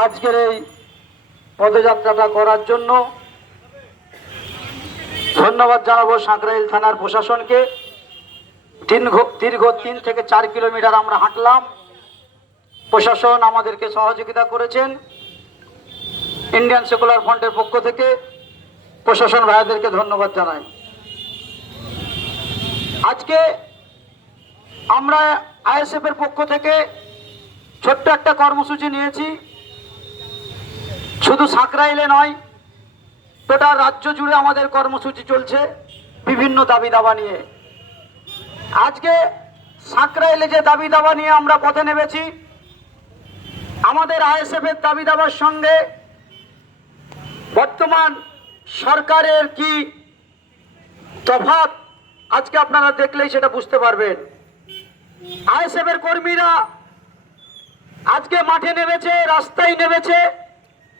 আজকের এই পদযাত্রাটা করার জন্য ধন্যবাদ জানাব সাঁকরাইল থানার প্রশাসনকে। দীর্ঘ দীর্ঘ তিন থেকে চার কিলোমিটার আমরা হাঁটলাম। প্রশাসন আমাদেরকে সহযোগিতা করেছেন। ইন্ডিয়ান সেকুলার ফ্রন্টের পক্ষ থেকে প্রশাসন ভাইদেরকে ধন্যবাদ জানাই। আজকে আমরা আইএসএফ এর পক্ষ থেকে ছোট্ট একটা কর্মসূচি নিয়েছি। শুধু সাঁকরাইলে নয় টোটাল রাজ্য জুড়ে আমাদের কর্মসূচি চলছে বিভিন্ন দাবি দাবা নিয়ে। আজকে সাঁকরাইলে যে দাবি দাবা নিয়ে আমরা পথে নেমেছি, আমাদের আইএসএফ এর দাবি দাবার সঙ্গে বর্তমান সরকারের কি তফাৎ, আজকে আপনারা দেখলেই সেটা বুঝতে পারবেন। আইএসএফ এর কর্মীরা আজকে মাঠে নেমেছে, রাস্তায় নেমেছে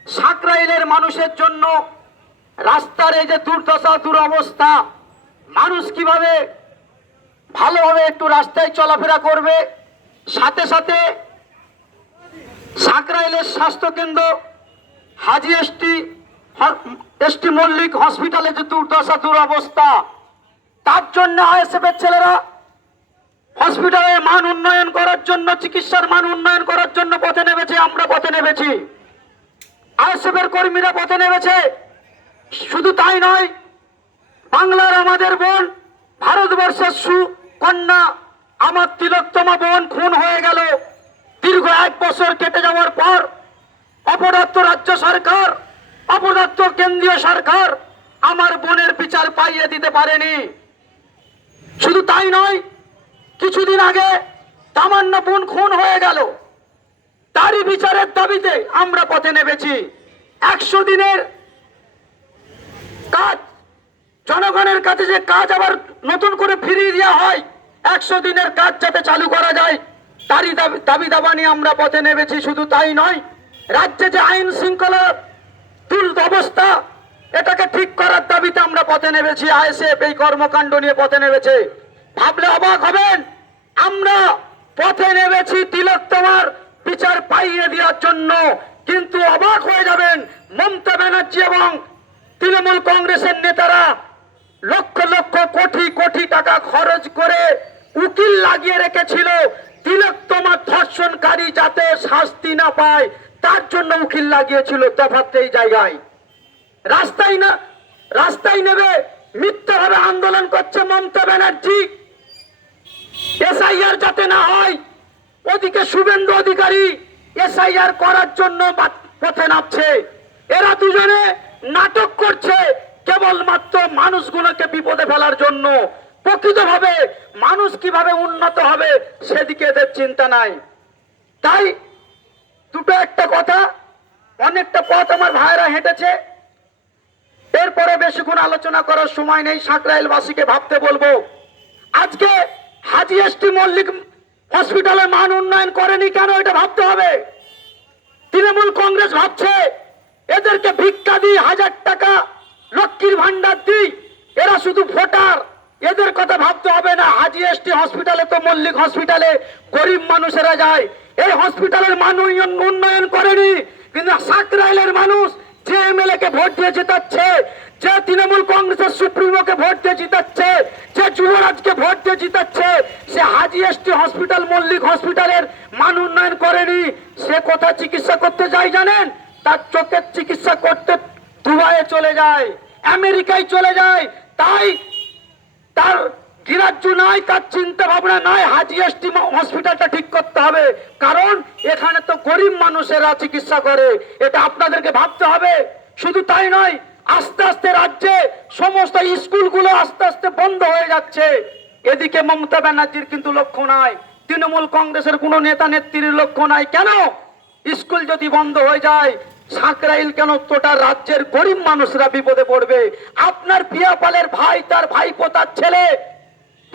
সাঁকরাইলের মানুষের জন্য রাস্তার এই যে দুর্দশা দুরবস্থা মানুষ কীভাবে ভালোভাবে একটু রাস্তায় চলাফেরা করবে? সাথে সাথে সাঁকরাইলের স্বাস্থ্যকেন্দ্র, হাজি এসটি এসটি মল্লিক হসপিটালে যে দুর্দশা দুরবস্থা তার জন্য আইএসএফ এর ছেলেরা হসপিটালের মান উন্নয়ন করার জন্য, চিকিৎসার মান উন্নয়ন করার জন্য পথে নেমেছে, আমরা পথে নেমেছি। আইএসএফ এর কর্মীরা পথে নেমেছে। শুধু তাই নয়, বাংলার আমাদের বোন, ভারতবর্ষের সুকন্যা, আমার তিলোত্তমা বোন খুন হয়ে গেল। দীর্ঘ এক বছর কেটে যাওয়ার পর অপদার্থ রাজ্য সরকার, অপদার্থ কেন্দ্রীয় সরকার আমার বোনের বিচার পাইয়ে দিতে পারেনি। শুধু তাই নয়, কিছুদিন আগে তামান্না বোন খুন হয়ে গেল। তারই বিচারের দাবিতে আমরা পথে নেমেছি। একশো দিনের কাজ, জনগণের কাছে যে কাজ আবার নতুন করে ফিরিয়ে দেওয়া হয়, একশো দিনের কাজ যাতে চালু করা যায়, তারই দাবি দাবি নিয়ে আমরা পথে নেমেছি, শুধু তাই নয়, রাজ্যে যে আইন শৃঙ্খলা দুর অবস্থা, এটাকে ঠিক করার দাবিতে আমরা পথে নেমেছি, আইএসএফ এই কর্মকাণ্ড নিয়ে পথে নেমেছে। ভাবলে অবাক হবেন, আমরা পথে নেমেছি তিলক তোমার বিচার পাইয়ে দেওয়ার জন্য কিন্তু অবাক হয়ে যাবেন মমতা ব্যানার্জি এবং তৃণমূল কংগ্রেসের নেতারা। লক্ষ লক্ষ কোটি কোটি টাকা খরচ করে উকিল লাগিয়ে রেখেছিল তিলক তোমার ধর্ষণকারী যাতে শাস্তি না পায়, তার জন্য উকিল লাগিয়েছিল তফাৎ এই জায়গায়। রাস্তায় না, রাস্তায় নেবে, মিথ্যাভাবে আন্দোলন করছে মমতা ব্যানার্জি। এসআইআর যাতে না হয় ওদিকে শুভেন্দু অধিকারী এসআইআর করার জন্য পথে নামছে। এরা দুজনে নাটক করছে কেবলমাত্র মানুষগুলোকে বিপদে ফেলার জন্য। প্রকৃতভাবে মানুষ কীভাবে উন্নত হবে সেদিকে এদের চিন্তা নাই। তাই দুটো একটা কথা, অনেকটা পথ আমার ভাইরা হেঁটেছে। এরপরে বেশিক্ষণ আলোচনা করার সময় নেই সাঁকরাইলবাসীকে ভাবতে বলব। আজকে হাজি এসটি মল্লিক হসপিটালে মান উন্নয়ন করেনি কেন এটা ভাবতে হবে? তৃণমূল কংগ্রেস ভাবছে, এদেরকে ভিক্ষা দিই, হাজার টাকা লক্ষ্মীর ভান্ডার দিই, এরা শুধু ভোটার। এদের কথা ভাবতে হবে না, হাজি এসটি হসপিটালে তো মল্লিক হসপিটালে গরিব মানুষেরা যায়। এই হসপিটালের মান উন্নয়ন- উন্নয়ন করেনি, কিন্তু সাকরাইলের মানুষ যে এমএলএ কে ভোট দিয়ে জেতাচ্ছে, যে তৃণমূল কংগ্রেসের সুপ্রিমোকে ভোট দিয়ে জিতাচ্ছে, যে যুবরাজকে ভোট দিয়ে জিতাচ্ছে, সে হাজি এসটি হসপিটাল, মল্লিক হসপিটালের মান উন্নয়ন করেনি। সে কোথায় চিকিৎসা করতে যায় জানেন? তার চোখের চিকিৎসা করতে দুবাইয়ে চলে যায়, আমেরিকায় চলে যায়। তাই তার গ্রাহ্য নয় তার চিন্তা ভাবনা নাই, হাজি এসটি হসপিটালটা ঠিক করতে হবে। কারণ এখানে তো গরিব মানুষেরা চিকিৎসা করে। এটা আপনাদেরকে ভাবতে হবে। শুধু তাই নয়, আস্তে আস্তে রাজ্যে সমস্ত স্কুলগুলো আস্তে আস্তে বন্ধ হয়ে যাচ্ছে। এদিকে মমতা ব্যানার্জির কিন্তু লক্ষ্য নাই, তৃণমূল কংগ্রেসের কোনো নেতা নেত্রীর লক্ষ্য নাই। কেন? স্কুল যদি বন্ধ হয়ে যায়, সাঁকরাইল কেন তোটা রাজ্যের গরিব মানুষরা বিপদে পড়বে? আপনার পিয়াপালের ভাই, তার ভাইপো, তার ছেলে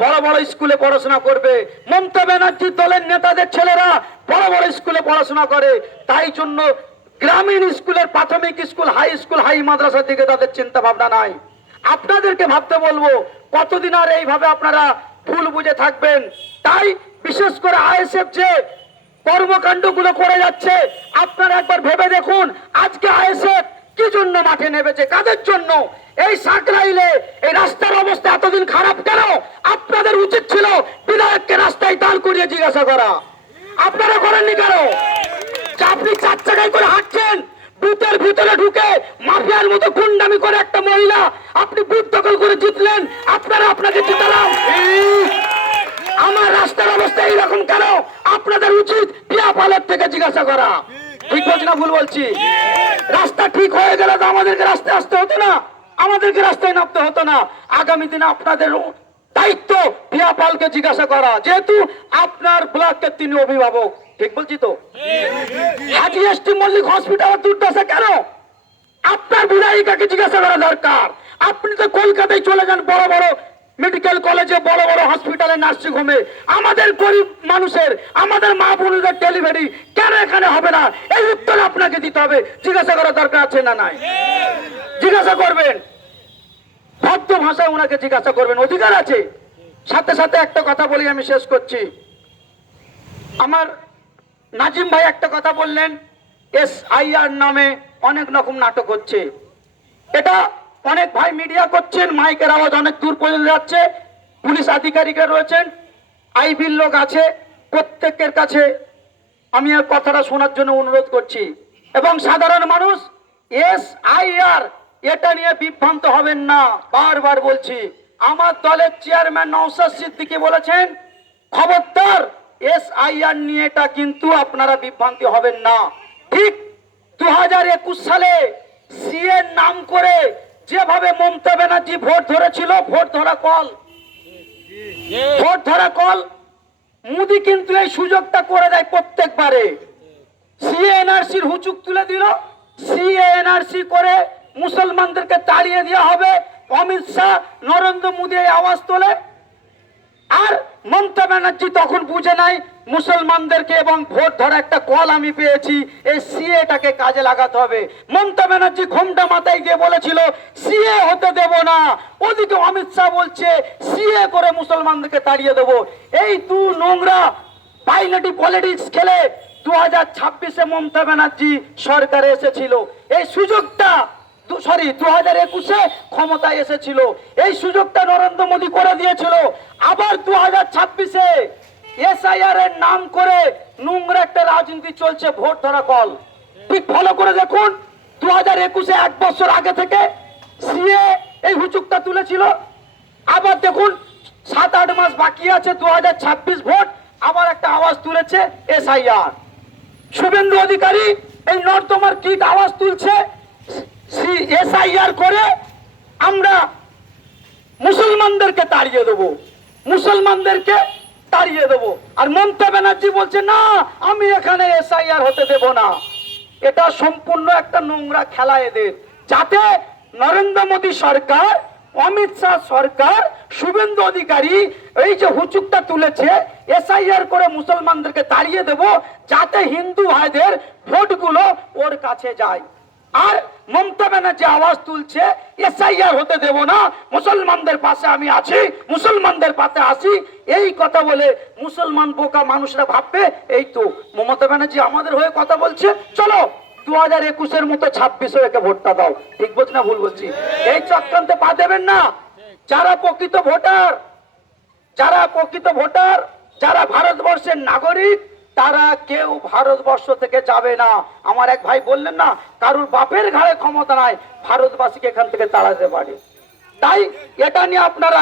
বড় বড় স্কুলে পড়াশোনা করবে। মমতা ব্যানার্জির দলের নেতাদের ছেলেরা বড় বড় স্কুলে পড়াশোনা করে। তাই জন্য গ্রামীণ স্কুলের প্রাথমিক স্কুল, হাই স্কুল, হাই মাদ্রাসার দিকে তাদের চিন্তা ভাবনা নাই। আপনাদেরকে ভাবতে বলব, কতদিন আর এইভাবে আপনারা ভুল বুঝে থাকবেন? তাই বিশেষ করে আইএসএফ যে কর্মকাণ্ডগুলো করে যাচ্ছে, আপনারা একবার ভেবে দেখুন, আজকে আইএসএফ কি জন্য মাঠে নেমেছে, কাদের জন্য? এই সাকরাইলে এই রাস্তার অবস্থা এতদিন খারাপ কেন? আপনাদের উচিত ছিল বিধায়ককে রাস্তায় দাঁড় করিয়ে জিজ্ঞাসা করা। আপনারা করেননি কেন? আপনি চার চাকায় করে হাঁটছেন, বুথের ভিতরে ঢুকে মাফিয়ার মতো গুন্ডামি করে একটা মহিলা আপনি বুথ দখল করে জিতলেন, আপনারা আপনাকে জিতালাম। আমার রাস্তার অবস্থা এইরকম কেন? আপনাদের উচিত পিয়া পালের থেকে জিজ্ঞাসা করা। ঠিক বলছি না ভুল বলছি? রাস্তা ঠিক হয়ে গেলে তো আমাদেরকে রাস্তায় আসতে হতো না। আমাদেরকে রাস্তায় নামতে হতো না। আগামী দিনে আপনাদের দায়িত্ব প্রিয়া পালকে জিজ্ঞাসা করা। যেহেতু আপনার ব্লকের তিনি অভিভাবক। ঠিক বলছি তো? হাজি এসটি মল্লিক হসপিটালের দুর্দশা কেন? আপনার বিধায়িকাকে জিজ্ঞাসা করা দরকার। আপনি তো কলকাতায় চলে যান বড় বড় মেডিকেল কলেজে বড় বড় হসপিটালে নার্সিং হোমে। আমাদের গরিব মানুষের, আমাদের মা বোনদের ডেলিভারি কেন এখানে হবে না? এই উত্তর আপনাকে দিতে হবে। জিজ্ঞাসা করার দরকার আছে না নাই? জিজ্ঞাসা করবেন। ভদ্র ভাষায় ওনাকে জিজ্ঞাসা করবেন। অধিকার আছে? সাথে সাথে একটা কথা বলি, আমি শেষ করছি। আমার নাজিম ভাই একটা কথা বললেন এস আইআর নামে অনেক রকম নাটক হচ্ছে। এটা অনেক ভাই মিডিয়া করছেন মাইকের আওয়াজ অনেক দূর পর্যন্ত যাচ্ছে, পুলিশ আধিকারিকরা রয়েছেন আইবির লোক আছে, প্রত্যেকের কাছে আমি আর কথাটা শোনার জন্য অনুরোধ করছি। এবং সাধারণ মানুষ এস আই আর এটা নিয়ে বিভ্রান্ত হবেন না, বারবার বলছি। আমার দলের চেয়ারম্যান নওসাদ সিদ্দিকি বলেছেন, খবরদার এস আই আর নিয়ে এটা কিন্তু আপনারা বিভ্রান্তি হবেন না। ঠিক দু হাজার একুশ সালে সিএর নাম করে যেভাবে মমতা ব্যানার্জি ভোট ধরেছিল, ভোট ধরা কল। ভোট ধরা কল, মোদি কিন্তু এই সুযোগটা করে দেয় প্রত্যেকবারে। সিএনআরসির হুচুক তুলে দিল, সিএনআরসি করে মুসলমানদেরকে তাড়িয়ে দেওয়া হবে। অমিত শাহ, নরেন্দ্র মোদী আওয়াজ তোলে। আর মমতা ব্যানার্জি তখন বুঝে নাই মুসলমানদেরকে এবং ভোট ধরা একটা কল আমি পেয়েছি, এই সিএটাকে কাজে লাগাতে হবে। মমতা ব্যানার্জি ঘোমটা মাথায় গিয়ে বলেছিল, সিএ হতে দেব না। ওদিকে অমিত শাহ বলছে, সিএ করে মুসলমানদেরকে তাড়িয়ে দেবো। এই দু নোংরা বাইনাটি পলিটিক্স খেলে দু হাজার ছাব্বিশে মমতা ব্যানার্জি সরকারে এসেছিল। এই সুযোগটা সরি দু হাজার একুশে ক্ষমতায় এসেছিল। এই সুযোগটা নরেন্দ্র মোদী করে দিয়েছিল। আবার দু হাজার ছাব্বিশে এসআইআর এর নাম করে নোংরা একটা রাজনীতি চলছে, ভোট ধরা কল। ঠিক ফলো করে দেখুন দু হাজার একুশে এক বছর আগে থেকে সিএ এই হুচুকটা তুলেছিল। আবার দেখুন, সাত আট মাস বাকি আছে দু হাজার ছাব্বিশ ভোট, আবার একটা আওয়াজ তুলেছে এসআইআর। শুভেন্দু অধিকারী এই নর্দমার কিট আওয়াজ তুলছে? এসআইআর করে আমরা মুসলমানদেরকে তাড়িয়ে দেবো। মুসলমানদেরকে তাড়িয়ে দেবো। আর মমতা ব্যানার্জি বলছে, না, আমি এখানে এসআইআর হতে দেব না। এটা সম্পূর্ণ একটা নোংরা খেলা এদের। যাতে নরেন্দ্র মোদী সরকার, অমিত শাহ সরকার, শুভেন্দু অধিকারী এই যে হুচুকটা তুলেছে এসআইআর করে মুসলমানদেরকে তাড়িয়ে দেব, যাতে হিন্দু ভাইদের ভোটগুলো ওর কাছে যায়। আর মমতা ব্যানার্জি আওয়াজ তুলছে এসআইআর হতে দেব না, মুসলমানদের পাশে আমি আছি, মুসলমানদের পাশে আছি এই কথা বলে মুসলমান বোকা মানুষরা ভাববে, এই তো মমতা ব্যানার্জি আমাদের হয়ে কথা বলছে। চলো দু হাজার একুশের মতো ছাব্বিশে একে ভোটটা দাও। ঠিক বলছি না ভুল বলছি? এই চক্রান্তে পা দেবেন না। যারা প্রকৃত ভোটার, যারা প্রকৃত ভোটার, যারা ভারতবর্ষের নাগরিক তারা কেউ ভারতবর্ষ থেকে যাবে না। আমার এক ভাই বললেন না, কারুর বাপের ঘাড়ে ক্ষমতা নাই, ভারতবাসীকে এখান থেকে তাড়াতে পারে। তাই এটা নিয়ে আপনারা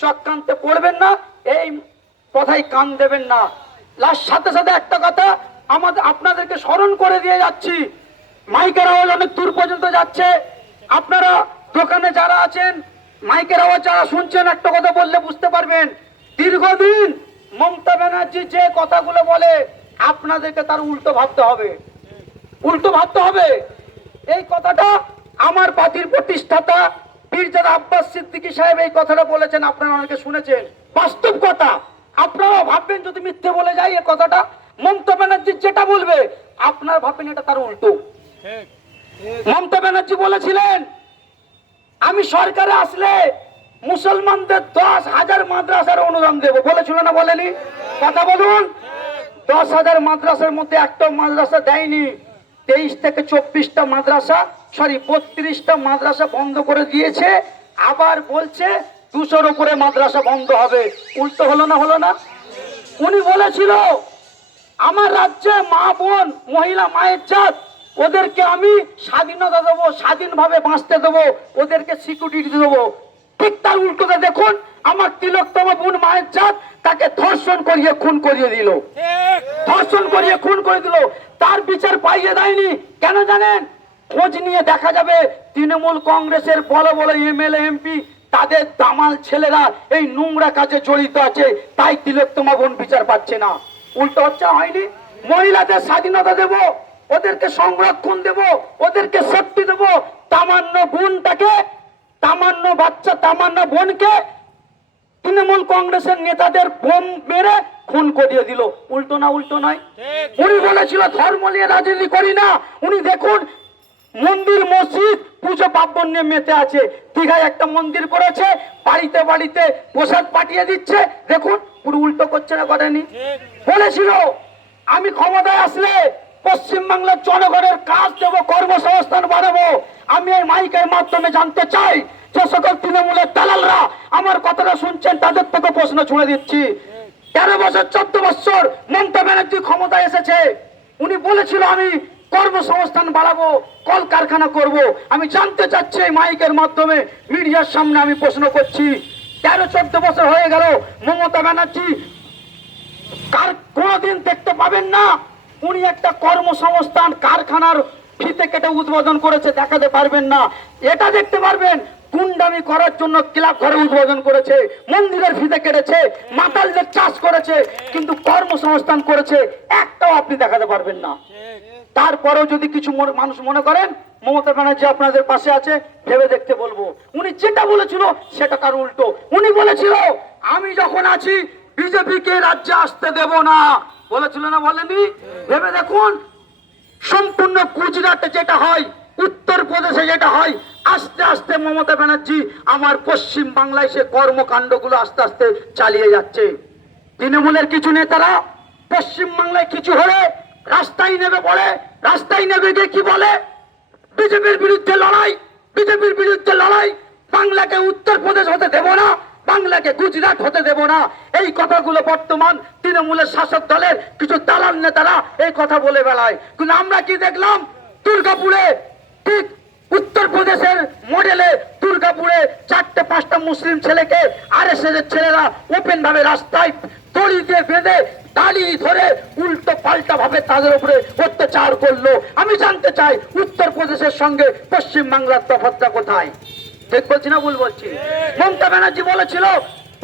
চক্রান্তে পড়বেন না, এই কথাই কান দেবেন না। লাস্ট সাথে সাথে একটা কথা, আমাদের আপনাদেরকে স্মরণ করে দিয়ে যাচ্ছি। মাইকের আওয়াজ অনেক দূর পর্যন্ত যাচ্ছে। আপনারা দোকানে যারা আছেন, মাইকের আওয়াজ যারা শুনছেন, একটা কথা বললে বুঝতে পারবেন, দীর্ঘদিন মমতা ব্যানার্জি যে কথাগুলো বলে আপনাদেরকে তার উল্টো ভাবতে হবে। উল্টো ভাবতে হবে? এই কথাটা আমার পার্টির প্রতিষ্ঠাতা পীরজাদা আব্বাস সিদ্দিকী সাহেব এই কথাটা বলেছেন আপনারা অনেকে শুনেছেন। বাস্তব কথা। আপনারাও ভাববেন যদি মিথ্যে বলে যায় এই কথাটা মমতা ব্যানার্জি যেটা বলবে আপনারা ভাববেন এটা তার উল্টো। মমতা ব্যানার্জি বলেছিলেন আমি সরকারে আসলে মুসলমানদের দশ হাজার মাদ্রাসার অনুদান দেবো। বলেছিল না বলেনি? কথা বলুন। দশ হাজার মাদ্রাসার মধ্যে একটা মাদ্রাসা দেয়নি। তেইশ থেকে চব্বিশটা মাদ্রাসা, সরি, বত্রিশটা মাদ্রাসা বন্ধ করে দিয়েছে। আবার বলছে দুশোর উপরে মাদ্রাসা বন্ধ হবে। উল্টো হলো না হলো না? উনি বলেছিল, আমার রাজ্যে মা বোন, মহিলা, মায়ের জাত, ওদেরকে আমি স্বাধীনতা দেবো, স্বাধীনভাবে বাঁচতে দেবো, ওদেরকে সিকিউরিটি দেবো। ঠিক তার উল্টোতে দেখুন আমার তিলকতম বোন মায়ের জাত তাকে ধর্ষণ করিয়ে খুন করিয়ে দিল। ধর্ষণ করিয়ে খুন করে দিল। তার বিচার পাইয়ে দেয়নি। কেন জানেন? খোঁজ নিয়ে দেখা যাবে তৃণমূল কংগ্রেসের বড় বড় এমএলএ এমপি তাদের দামাল ছেলেরা এই নোংরা কাজে জড়িত আছে। তাই তিলোত্তমা বোন বিচার পাচ্ছে না। উল্টো হচ্ছে হয়নি। মহিলাদের স্বাধীনতা দেব ওদেরকে সংরক্ষণ দেব ওদেরকে শক্তি দেব। তামান্য বোনটাকে তামান্য বাচ্চা তামান্য বোনকে তৃণমূল কংগ্রেসের নেতাদের বোম মেরে খুন করিয়ে দিল। উল্টো না উল্টো নয়। উনি বলেছিল ধর্ম নিয়ে রাজনীতি করি না। উনি দেখুন মন্দির মসজিদ পুজো পার্বণ নিয়ে মেতে আছে। দীঘায় একটা মন্দির করেছে বাড়িতে বাড়িতে প্রসাদ পাঠিয়ে দিচ্ছে। দেখুন পুরো উল্টো করছে না করেনি। বলেছিল আমি ক্ষমতায় আসলে পশ্চিমবাংলার জনগণের কাজ দেবো কর্মসংস্থান বাড়াবো। আমি এই মাইকের মাধ্যমে জানতে চাই যে সকল তৃণমূলের দালালরা আমার কথাটা শুনছেন, তাদের থেকে প্রশ্ন ছুঁড়ে দিচ্ছি। তেরো বছর, চোদ্দ বছর মমতা ব্যানার্জি ক্ষমতায় এসেছে। উনি বলেছিল, আমি কর্মসংস্থান বাড়াবো, কলকারখানা করব। আমি জানতে চাচ্ছি এই মাইকের মাধ্যমে মিডিয়ার সামনে আমি প্রশ্ন করছি। তেরো, চোদ্দ বছর হয়ে গেল, মমতা ব্যানার্জি কার কোনোদিন দেখতে পাবেন না? উনি একটা কর্মসংস্থান কারখানার ফিতে কেটে উদ্বোধন করেছে, দেখাতে পারবেন না। এটা দেখতে পারবেন, গুন্ডামি করার জন্য ক্লাব ঘরে উদ্বোধন করেছে, মন্দিরের ফিতে কেটেছে, মাতালদের চাষ করেছে, কিন্তু কর্মসংস্থান করেছে, একটাও আপনি দেখাতে পারবেন না। তারপরেও যদি কিছু মানুষ মনে করেন, মমতা ব্যানার্জি আপনাদের পাশে আছে, ভেবে দেখতে বলব। উনি যেটা বলেছিল, সেটা তার উল্টো। উনি বলেছিল, আমি যখন আছি, বিজেপিকে রাজ্যে আসতে দেব না। বলেছিল না, বলেনি? ভেবে দেখুন, সম্পূর্ণ গুজরাটে যেটা হয় উত্তর প্রদেশে যেটা হয়, আস্তে আস্তে মমতা ব্যানার্জি আমার পশ্চিম বাংলায় সে কর্মকাণ্ডগুলো আস্তে আস্তে চালিয়ে যাচ্ছে। তৃণমূলের কিছু নেতারা পশ্চিম বাংলায় কিছু হলে রাস্তায় নেবে বলে রাস্তায় নেবে গিয়ে কি বলে? বিজেপির বিরুদ্ধে লড়াই, বিজেপির বিরুদ্ধে লড়াই, বাংলাকে উত্তরপ্রদেশ হতে দেব না। বাংলাকে গুজরাট হতে দেব না। এই কথাগুলো বর্তমান তৃণমূলের শাসক দলের কিছু দালাল নেতারা এই কথা বলে বেড়ায়। কিন্তু আমরা কি দেখলাম? দুর্গাপুরে ঠিক উত্তরপ্রদেশের মডেলে দুর্গাপুরে চারটে, পাঁচটা মুসলিম ছেলেকে আর এস এর ছেলেরা ওপেন ভাবে রাস্তায় দড়ি দিয়ে বেঁধে দাঁড়িয়ে ধরে উল্টো পাল্টা ভাবে তাদের উপরে অত্যাচার করল। আমি জানতে চাই, উত্তরপ্রদেশের সঙ্গে পশ্চিম বাংলার তফাৎটা কোথায়? ঠিক বলছি না ভুল বলছি। মমতা ব্যানার্জি বলেছিল,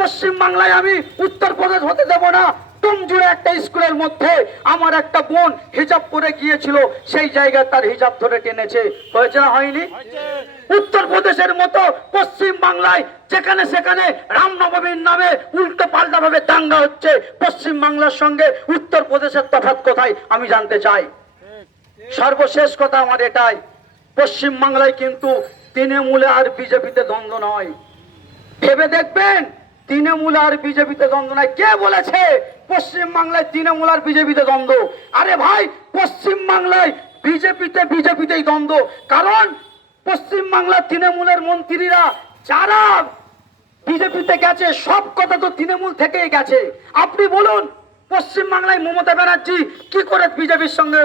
পশ্চিম বাংলায় আমি উত্তরপ্রদেশ হতে দেব না। টুমজুড়ে একটা স্কুলের মধ্যে আমার একটা বোন হিজাব পরে গিয়েছিল, সেই জায়গায় তার হিজাব ধরে টেনেছে। হয়েছে না হয়নি? উত্তরপ্রদেশের মতো পশ্চিম বাংলায় যেখানে সেখানে রামনবমীর নামে উল্টো পাল্টা ভাবে দাঙ্গা হচ্ছে, পশ্চিম বাংলার সঙ্গে উত্তরপ্রদেশের তফাৎ কোথায় আমি জানতে চাই। সর্বশেষ কথা আমার এটাই, পশ্চিম বাংলায় কিন্তু তৃণমূলে আর বিজেপিতে দ্বন্দ্ব নয়। ভেবে দেখবেন, তৃণমূল আর বিজেপিতে দ্বন্দ্ব নয়। কে বলেছে পশ্চিম বাংলায় তৃণমূল আর বিজেপিতে দ্বন্দ্ব? আরে ভাই, পশ্চিম বাংলায় বিজেপিতে বিজেপিতেই দ্বন্দ্ব। কারণ পশ্চিম বাংলার তৃণমূলের মন্ত্রীরা, যারা বিজেপিতে গেছে, সব কথা তো তৃণমূল থেকেই গেছে। আপনি বলুন, পশ্চিম বাংলায় মমতা ব্যানার্জি কি করে বিজেপির সঙ্গে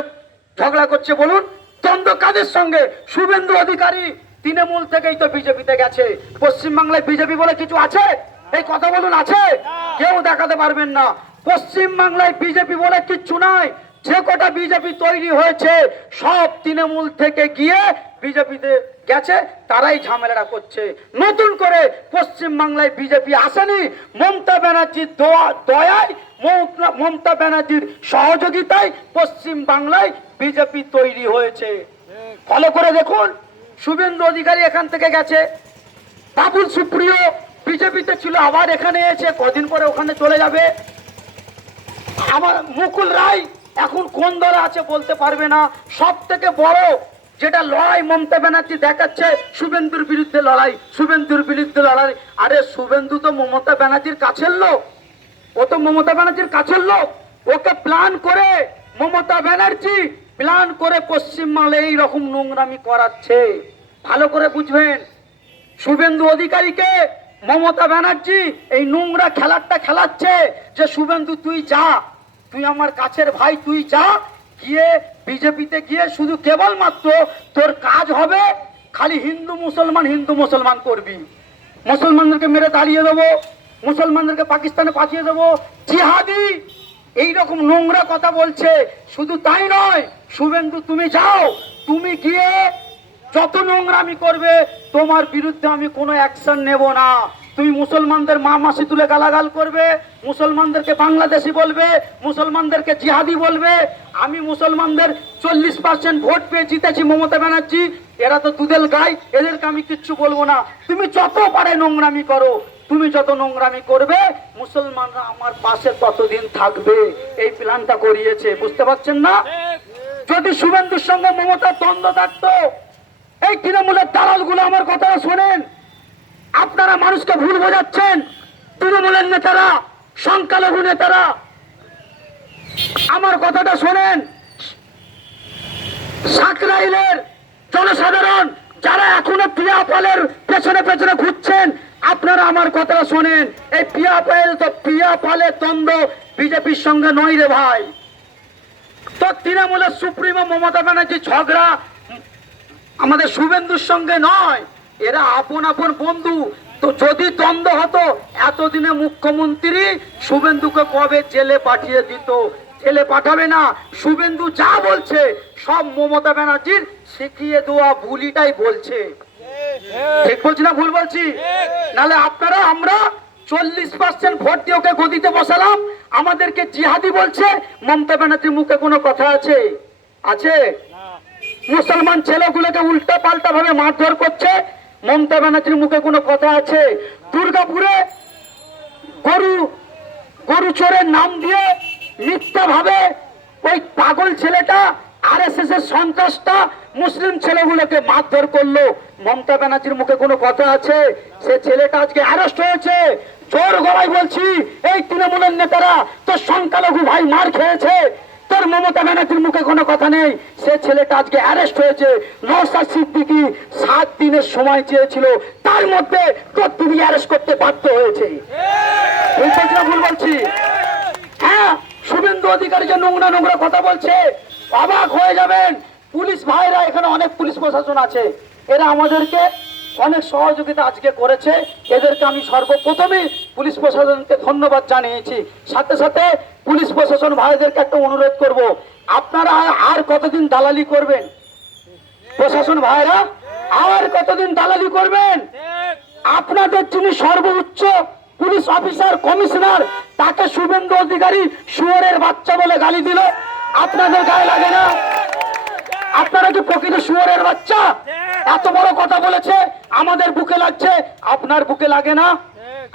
ঝগড়া করছে বলুন? দ্বন্দ্ব কাদের সঙ্গে? শুভেন্দু অধিকারী তৃণমূল থেকেই তো বিজেপিতে গেছে। পশ্চিম বাংলায় বিজেপি বলে কিছু আছে? এই কথা বলুন আছে? কেউ দেখাতে পারবেন না। পশ্চিম বাংলায় বিজেপি বলে কিচ্ছু নাই। যে কটা বিজেপি তৈরি হয়েছে সব তৃণমূল থেকে গিয়ে বিজেপিতে গেছে তারাই ঝামেলাটা করছে। নতুন করে পশ্চিম বাংলায় বিজেপি আসেনি। মমতা ব্যানার্জির দোয়া দয়ায় মমতা- মমতা ব্যানার্জির সহযোগিতায় পশ্চিম বাংলায় বিজেপি তৈরি হয়েছে। ফলো করে দেখুন। শুভেন্দু অধিকারী এখান থেকে গেছে। বাবুল সুপ্রিয় বিজেপিতে ছিল, আবার এখানে এসে কদিন পরে ওখানে চলে যাবে। আমার মুকুল রায় এখন কোন দলে আছে বলতে পারবে না। সব থেকে বড় যেটা লড়াই মমতা ব্যানার্জি দেখাচ্ছে, শুভেন্দুর বিরুদ্ধে লড়াই, শুভেন্দুর বিরুদ্ধে লড়াই। আরে শুভেন্দু তো মমতা ব্যানার্জির কাছের লোক। ও তো মমতা ব্যানার্জির কাছের লোক। ওকে প্ল্যান করে মমতা ব্যানার্জি প্ল্যান করে পশ্চিমবাংলায় এই রকম নোংরামি করাচ্ছে। ভালো করে বুঝবেন। শুভেন্দু অধিকারীকে মমতা ব্যানার্জি এই নোংরা খেলাটা খেলাচ্ছে যে, শুভেন্দু, তুই যা। তুই আমার কাছের ভাই, তুই যা। গিয়ে বিজেপিতে গিয়ে শুধু কেবলমাত্র তোর কাজ হবে, খালি হিন্দু মুসলমান হিন্দু মুসলমান করবি। মুসলমানদেরকে মেরে দাঁড়িয়ে দেবো, মুসলমানদেরকে পাকিস্তানে পাঠিয়ে দেবো। জিহাদি এই রকম নোংরা কথা বলছে। শুধু তাই নয় শুভেন্দু, তুমি যাও। তুমি গিয়ে যত নোংরামি করবে, তোমার বিরুদ্ধে আমি কোনো অ্যাকশন নেব না। তুমি মুসলমানদের মা মাসি তুলে গালাগাল করবে, মুসলমানদেরকে বাংলাদেশি বলবে, মুসলমানদেরকে জিহাদি বলবে। আমি মুসলমানদের চল্লিশ পার্সেন্ট ভোট পেয়ে জিতেছি মমতা ব্যানার্জি। এরা তো দুদেল গাই, এদেরকে আমি কিচ্ছু বলব না। তুমি যত পারে নোংরামি করো, তুমি যত নোংরামি করবে, মুসলমানরা আমার পাশে ততদিন থাকবে। এই প্ল্যানটা করিয়েছে, বুঝতে পারছেন না? যদি শুভেন্দুর সঙ্গে মমতার দ্বন্দ্ব থাকত, এই তৃণমূলের দালালগুলো আমার কথা শোনেন। আপনারা মানুষকে ভুল বোঝাচ্ছেন। তৃণমূলের নেতারা, সংখ্যালঘু নেতারা, আমার কথাটা শোনেন। সাকরাইলের জনসাধারণ যারা এখনও পিয়া পালের পেছনে পেছনে ঘুরছেন, আপনারা আমার কথা শোনেন। এই পিয়া পাল তো পিয়া পালের দ্বন্দ্ব বিজেপির সঙ্গে নয় রে ভাই। তো তৃণমূলের সুপ্রিমো মমতা ব্যানার্জি ঝগড়া। আমাদের শুভেন্দুর সঙ্গে নয় এরা আপন আপন বন্ধু। তো যদি দ্বন্দ্ব হতো এতদিনে মুখ্যমন্ত্রী শুভেন্দুকে কবে জেলে পাঠিয়ে দিত? জেলে পাঠাবে না। শুভেন্দু যা বলছে সব মমতা ব্যানার্জির শিখিয়ে দেওয়া বুলিটাই বলছে। ঠিক বলছি না ভুল বলছি? নালে আপনারা আমরা চল্লিশ পার্সেন্ট ভোট দিয়ে ওকে গদিতে বসালাম। আমাদেরকে জিহাদি বলছে, মমতা ব্যানার্জির মুখে কোনো কথা আছে? আছে? মুসলমান ছেলেগুলোকে উল্টা পাল্টা ভাবে মারধর করছে, মমতা ব্যানার্জির মুখে কোনো কথা আছে? দুর্গাপুরে গরু গরু চোরের নাম দিয়ে মিথ্যা ভাবে ওই পাগল ছেলেটা আর এস এস এর সন্ত্রাসটা মুসলিম ছেলেগুলোকে মারধর করল। মমতা ব্যানার্জির মুখে কোনো কথা আছে? সে ছেলেটা আজকে অ্যারেস্ট হয়েছে। জোর গলায় বলছি, এই তৃণমূলের নেতারা তোর সংখ্যালঘু ভাই মার খেয়েছে। তোর মমতা ব্যানার্জির মুখে কোনো কথা নেই। সে ছেলেটা আজকে অ্যারেস্ট হয়েছে। নৌসাদ সিদ্দিকি সাত দিনের সময় চেয়েছিল। তার মধ্যে তোর তুমি অ্যারেস্ট করতে বাধ্য হয়েছে। ভুল বলছি। হ্যাঁ শুভেন্দু অধিকারী যে নোংরা নোংরা কথা বলছে, অবাক হয়ে যাবেন। পুলিশ ভাইরা এখানে অনেক পুলিশ প্রশাসন আছে। এরা আমাদেরকে অনেক সহযোগিতা আজকে করেছে। এদেরকে আমি সর্বপ্রথমে পুলিশ প্রশাসনকে ধন্যবাদ জানিয়েছি। সাথে সাথে পুলিশ প্রশাসন ভাইদেরকে একটা অনুরোধ করব, আপনারা আর কতদিন দালালি করবেন? প্রশাসন ভাইরা, আর কতদিন দালালি করবেন? আপনাদের যিনি সর্বোচ্চ পুলিশ অফিসার, কমিশনার, তাকে শুভেন্দু অধিকারী শুয়োরের বাচ্চা বলে গালি দিল। আপনাদের গায়ে লাগে না? আপনারা কি প্রকৃত শুয়োরের বাচ্চা? এত বড় কথা বলেছে, আমাদের বুকে লাগছে, আপনার বুকে লাগে না।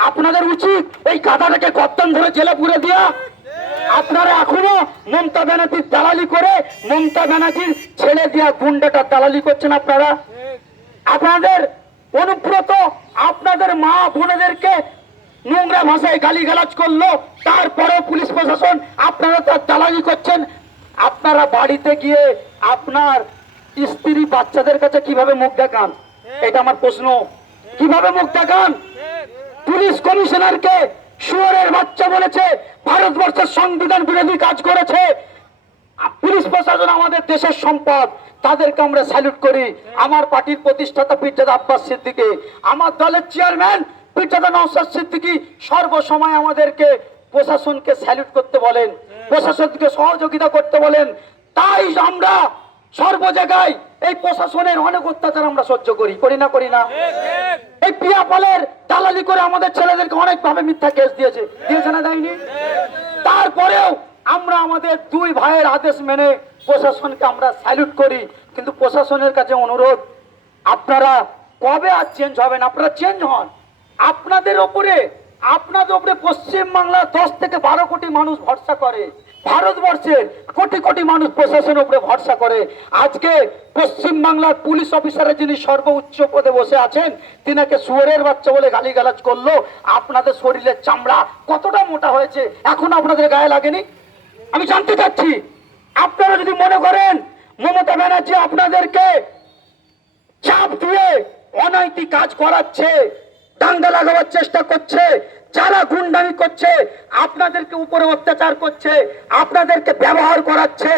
আপনাদের উচিত এই গাধাটাকে কর্তন ধরে জেলে পুরে দিয়া। আপনারা এখনও মমতা ব্যানার্জির দালালি করে মমতা ব্যানার্জির ছেড়ে দিয়া গুন্ডাটা দালালি করছেন আপনারা। আপনাদের অনুব্রত আপনাদের মা বোনেদেরকে নোংরা ভাষায় গালিগালাজ করল, তারপরেও পুলিশ প্রশাসন আপনারা তার দালালি করছেন। আপনারা বাড়িতে গিয়ে আপনার স্ত্রী বাচ্চাদের কাছে কীভাবে মুখ দেখান? এটা আমার প্রশ্ন। কীভাবে মুখ দেখান? পুলিশ কমিশনারকে শুয়ারের বাচ্চা বলেছে ভারতবর্ষের সংবিধান বিরোধী কাজ করেছে। পুলিশ প্রশাসন আমাদের দেশের সম্পদ তাদেরকে আমরা স্যালুট করি। আমার পার্টির প্রতিষ্ঠাতা পীরজাদা আব্বাস সিদ্দিকি আমার দলের চেয়ারম্যান পীরজাদা নওসাদ সিদ্দিকি সর্বসময় আমাদেরকে প্রশাসনকে স্যালুট করতে বলেন প্রশাসনকে সহযোগিতা করতে বলেন। তাই আমরা সর্ব জায়গায় এই প্রশাসনের অনেক অত্যাচার আমরা সহ্য করি করি না করি না। এই পিয়া পালের দালালি করে আমাদের ছেলেদেরকে অনেকভাবে মিথ্যা কেস দিয়েছে। দিয়েছে না দেয়নি? তারপরেও আমরা আমাদের দুই ভাইয়ের আদেশ মেনে প্রশাসনকে আমরা স্যালুট করি। কিন্তু প্রশাসনের কাছে অনুরোধ আপনারা কবে আর চেঞ্জ হবেন? আপনারা চেঞ্জ হন। আপনাদের ওপরে আপনাদের ওপরে পশ্চিমবাংলার দশ থেকে বারো কোটি মানুষ ভরসা করে। ভারতবর্ষের কোটি কোটি মানুষ প্রশাসনের উপরে ভরসা করে। আজকে পশ্চিম বাংলার পুলিশ অফিসারের যিনি সর্বোচ্চ পদে বসে আছেন, তিনাকে শুয়ারের বাচ্চা বলে গালিগালাজ করল। আপনাদের শরীরের চামড়া কতটা মোটা হয়েছে, এখন আপনাদের গায়ে লাগেনি? আমি জানতে চাচ্ছি, আপনারা যদি মনে করেন, মমতা ব্যানার্জি আপনাদেরকে চাপ দিয়ে অনৈতিক কাজ করাচ্ছে, দাঙ্গা লাগাবার চেষ্টা করছে যারা গুন্ডামি করছে, আপনাদেরকে উপরে অত্যাচার করছে, আপনাদেরকে ব্যবহার করাচ্ছে,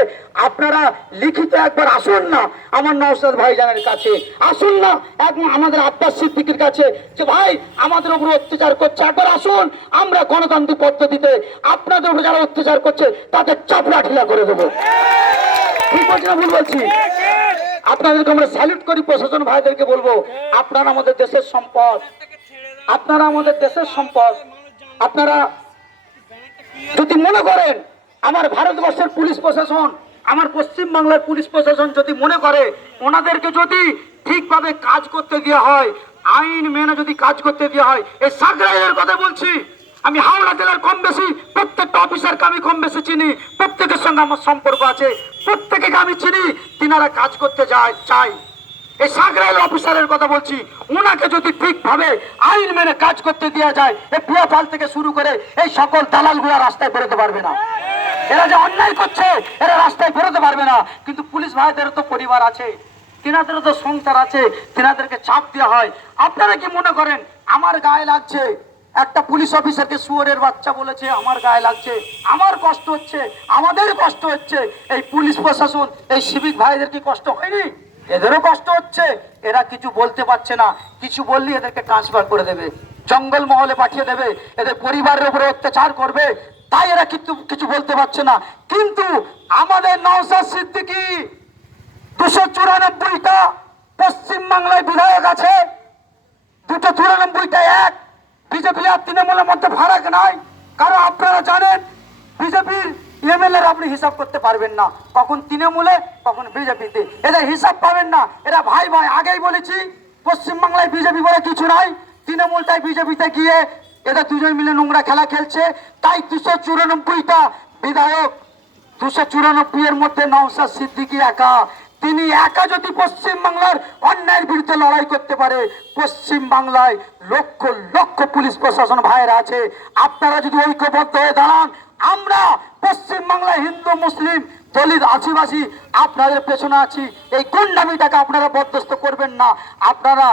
আপনারা লিখিত একবার আসুন না আমার নওসাদ ভাইজানের কাছে। আসুন না একদম আমাদের আব্বাস সিদ্দিকির কাছে যে, ভাই, আমাদের উপরে অত্যাচার করছে। একবার আসুন, আমরা গণতান্ত্রিক পদ্ধতিতে আপনাদের উপরে যারা অত্যাচার করছে, তাদের চাপড়া ঢিলা করে দেবো। ঠিক বলছি না ভুল বলছি? আপনাদেরকে আমরা স্যালুট করি, প্রশাসন ভাইদেরকে বলব, আপনারা আমাদের দেশের সম্পদ আপনারা আমাদের দেশের সম্পদ, আপনারা যদি মনে করেন আমার ভারতবর্ষের পুলিশ প্রশাসন, আমার পশ্চিম বাংলার পুলিশ প্রশাসন যদি মনে করে, ওনাদেরকে যদি ঠিকভাবে কাজ করতে দেওয়া হয়, আইন মেনে যদি কাজ করতে দেওয়া হয়, এই সাগরাইয়ের কথা বলছি। আমি হাওড়া জেলার কম বেশি, প্রত্যেকটা অফিসারকে আমি কম বেশি চিনি, প্রত্যেকের সঙ্গে আমার সম্পর্ক আছে প্রত্যেকে আমি চিনি, তিনারা কাজ করতে যায়, চাই। এই সাগরাইল অফিসারের কথা বলছি। ওনাকে যদি ঠিকভাবে আইন মেনে কাজ করতে দেওয়া যায়, এই পিয়াফাল থেকে শুরু করে এই সকল দালালগুলা রাস্তায় বেরোতে পারবে না। এরা যে অন্যায় করছে, এরা রাস্তায় বেরোতে পারবে না। কিন্তু পুলিশ ভাইদেরও তো পরিবার আছে, তেনাদেরও তো সংসার আছে, তেনাদেরকে চাপ দেওয়া হয়। আপনারা কি মনে করেন, আমার গায়ে লাগছে? একটা পুলিশ অফিসারকে শুয়োরের বাচ্চা বলেছে, আমার গায়ে লাগছে। আমার কষ্ট হচ্ছে, আমাদের কষ্ট হচ্ছে। এই পুলিশ প্রশাসন, এই সিভিক ভাইদের কি কষ্ট হয়নি? এদেরও কষ্ট হচ্ছে, এরা কিছু বলতে পারছে না। কিছু বললে এদেরকে ট্রান্সফার করে দেবে, জঙ্গল মহলে পাঠিয়ে দেবে, এদের পরিবারের উপরে অত্যাচার করবে, তাই এরা কিন্তু কিছু বলতে পারছে না। কিন্তু আমাদের নওসাদ সিদ্দিকি দুশো চুরানব্বইটা পশ্চিম বাংলায় বিধায়ক আছে, দুটো চুরানব্বইটা এক। বিজেপি আর তৃণমূলের মধ্যে ফারাক নাই। কারণ আপনারা জানেন, বিজেপির এমএলএ আপনি হিসাব করতে পারবেন না। কখন তৃণমূলে, কখন বিজেপিতে। এদের হিসাব পাবেন না। এরা ভাই ভাই, আগেই বলেছি, পশ্চিমবাংলায় বিজেপি বলে কিছু নাই। তৃণমূলটাই বিজেপিতে গিয়ে এদের দুজন মিলে নোংরা খেলা খেলছে। তাই দুশো চুরানব্বইটা বিধায়ক, দুশো চুরানব্বই এর মধ্যে নওসাদ সিদ্দিকী একা। তিনি একা যদি পশ্চিম বাংলার অন্যায়ের বিরুদ্ধে লড়াই করতে পারে পশ্চিম বাংলায় লক্ষ লক্ষ পুলিশ প্রশাসন ভাইয়েরা আছে। আপনারা যদি ঐক্যবদ্ধ হয়ে দাঁড়ান, আমরা পশ্চিম বাংলায় হিন্দু, মুসলিম, দলিত, আদিবাসী, আপনাদের পেছনে আছি। এই গুন্ডামিটাকে আপনারা বরদাস্ত করবেন না। আপনারা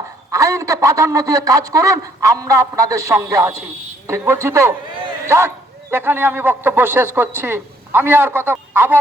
আইনকে প্রাধান্য দিয়ে কাজ করুন, আমরা আপনাদের সঙ্গে আছি। ঠিক বলছি তো? যাক, এখানে আমি বক্তব্য শেষ করছি। আমি আর কথা আবার